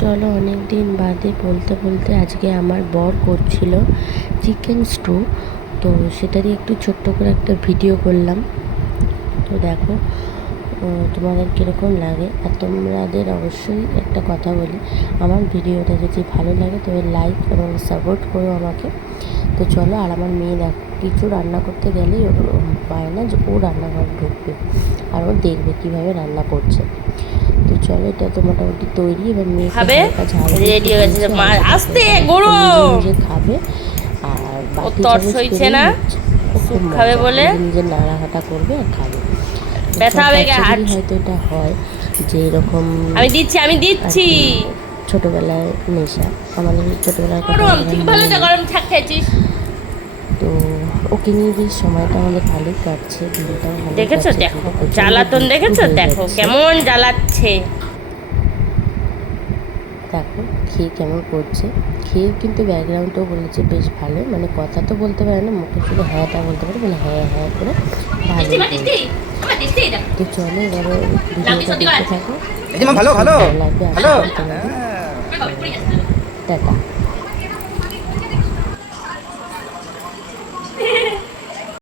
চলো অনেক দিন বাদে বলতে বলতে আজকে আমার বর করছিল চিকেন স্টু, তো সেটারই একটু ছোট্ট করে একটা ভিডিও করলাম। তো দেখো তোমাদের কীরকম লাগে। আর তোমাদের অবশ্যই একটা কথা বলি, আমার ভিডিওটা যদি ভালো লাগে তবে লাইক এবং সাপোর্ট করো আমাকে। তো চলো, আর আমার মেয়ে দেখো কিছু রান্না করতে গেলেই ওর পায় না যে ও রান্নাঘর ঢুকবে আর ও দেখবে কীভাবে রান্না করছে। তো চলো, এটা তো মোটামুটি তৈরি। এবার মেয়ে খাবে রেডি হয়ে গেছে, আস্তে গরম নিজে খাবে আর ও বাকি তর চামচ সইছে পেলেই না, নিচ্ছে। ও খুব স্যুপ খাবে মজা, বলে নিজে নিজে নাড়াঘাটা করবে আর খাবে। ব্যথা সব হবে হাত। বাচ্চাদেরই হয়তো এটা হয়, যে এরকম আমি দিচ্ছি আর দিচ্ছি। কি ছোটোবেলায় নেশা। আমাদের ছোটোবেলার কথা গরম, আমাদের তুই মনে ভালো নেই। গরম শাক খেয়েছিস। তো ওকে নিয়ে বেশ সময়টা আমাদের ভালোই কাটছে, দিনটাও ভালোই দেখেছো, কাটছে, দেখো কিন্তু প্রচণ্ড জ্বালাতন, দুষ্টু দেখেছো হয়ে দেখো যাচ্ছে। কেমন জ্বালাচ্ছে। দেখো খেয়ে কেমন করছে। খেয়ে কিন্তু ব্যাকগ্রাউন্ডটাও বলেছে বেশ ভালো, মানে কথা তো বলতে পারে না, মুখে শুধু হ্যাঁটা বলতে পারে, মানে হ্যাঁ হ্যাঁ করে ভালোই বলছে। তো চলো এবারে ভিডিওটা দেখতে থাকো, ভালো ভালো ভালো লাগবে। ভালো আশা করি তোমাদের। টাটা।